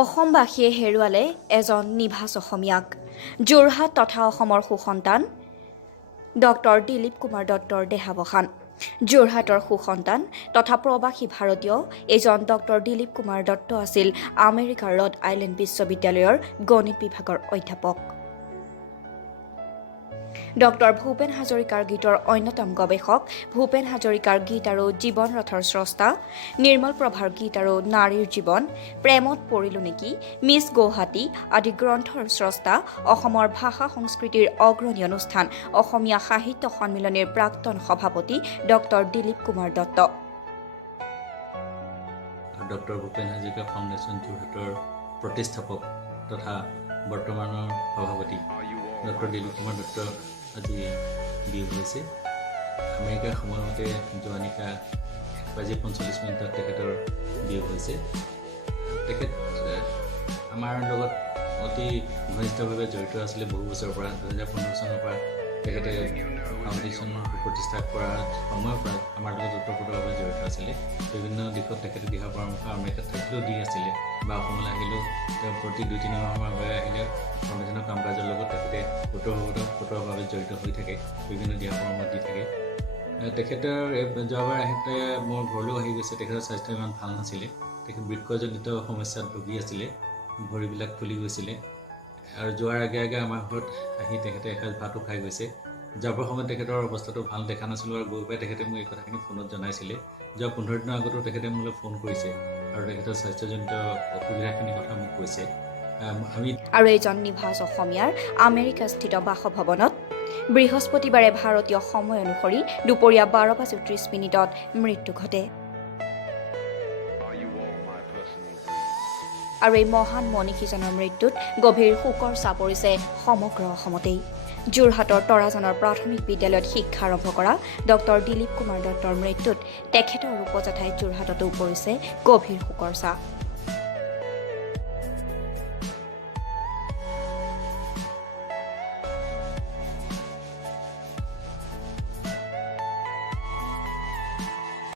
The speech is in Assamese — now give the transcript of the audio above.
অসমবাসীয়ে হেৰুৱালে এজন নিভাজ অসমীয়াক। যোৰহাট তথা অসমৰ সুসন্তান ডক্টৰ দিলীপ কুমাৰ দত্তৰ দেহাৱসান। যোৰহাটৰ সুসন্তান তথা প্ৰৱাসী ভাৰতীয় এজন ডক্টৰ দিলীপ কুমাৰ দত্ত আছিল আমেৰিকাৰ ৰড আইলেণ্ড বিশ্ববিদ্যালয়ৰ গণিত বিভাগৰ অধ্যাপক। ডক্টৰ ভূপেন হাজৰিকাৰ গীতৰ অন্যতম গৱেষক, ভূপেন হাজৰিকাৰ গীত আৰু জীৱন ৰথৰ স্ৰষ্টা, নিৰ্মল প্ৰভাৰ গীত আৰু নাৰীৰ জীৱন, প্ৰেমত পৰিলো নেকি, মিছ গুৱাহাটী আদি গ্ৰন্থৰ স্ৰষ্টা, অসমৰ ভাষা সংস্কৃতিৰ অগ্ৰণী অনুষ্ঠান অসমীয়া সাহিত্য সন্মিলনীৰ প্ৰাক্তন সভাপতি doctor Dilip Kumar Dutta. Doctor Bhupen Hazarika foundation যোৰহাটৰ প্ৰতিষ্ঠাপক তথা বৰ্তমানৰ সভাপতি ডক্টৰ দিলীপ কুমাৰ দত্ত আজি বিয়োগ হৈছে। আমেৰিকাৰ সময়মতে যোৱা নিশা 1:45 তেখেতৰ বিয়োগ হৈছে। তেখেত আমাৰ লগত অতি ঘনিষ্ঠভাৱে জড়িত আছিলে বহু বছৰৰ পৰা। 2015 চনৰ পৰা তেখেতে ফাউণ্ডেশ্যনৰ প্ৰতিষ্ঠা কৰাৰ সময়ৰ পৰা আমাৰ লগত ওতঃপ্ৰোতভাৱে জড়িত আছিলে। বিভিন্ন দিশত তেখেতে দিহা পৰামৰ্শ আমেৰিকাত থাকিলেও দি আছিলে বা অসমলৈ আহিলেও তেওঁ প্ৰতি 2-3 মাহৰ বাবে আহিলে ফাউণ্ডেশ্যনৰ কাম কাজৰ লগত তেখেতে ওতঃপ্ৰোতভাৱে জড়িত হৈ থাকে, বিভিন্ন দিহা পৰামৰ্শ দি থাকে। তেখেতৰ যোৱাবাৰ আহোঁতে মোৰ ঘৰলৈও আহি গৈছে। তেখেতৰ স্বাস্থ্য ইমান ভাল নাছিলে। তেখেত বৃক্কজনিত সমস্যাত ভুগি আছিলে, ভৰিবিলাক ফুলি গৈছিলে আৰু যোৱাৰ আগে আগে আমাৰ ঘৰত আহি তেখেতে এসাঁজ ভাতো খাই গৈছে। যাবৰ সময়ত তেখেতৰ অৱস্থাটো ভাল দেখা নাছিলোঁ আৰু গৈ পাই তেখেতে মোক এই কথাখিনি ফোনত জনাইছিলে। যোৱা 15 দিনৰ আগতো তেখেতে মোলৈ ফোন কৰিছে আৰু তেখেতৰ স্বাস্থ্যজনিত অসুবিধাখিনিৰ কথা মোক কৈছে। আৰু এজন নিভাজ অসমীয়াৰ আমেৰিকাস্থিত বাসভৱনত বৃহস্পতিবাৰে ভাৰতীয় সময় অনুসৰি দুপৰীয়া 12:30 মৃত্যু ঘটে। আৰু এই মহান মনীষীজনৰ মৃত্যুত গভীৰ শোকৰ ছাঁ পৰিছে সমগ্ৰ অসমতেই। যোৰহাটৰ তৰাজানৰ প্ৰাথমিক বিদ্যালয়ত শিক্ষা আৰম্ভ কৰা ডক্টৰ দিলীপ কুমাৰ দত্তৰ মৃত্যুত তেখেতৰ ৰূপজেঠাই যোৰহাটতো পৰিছে গভীৰ শোকৰ ছাঁ।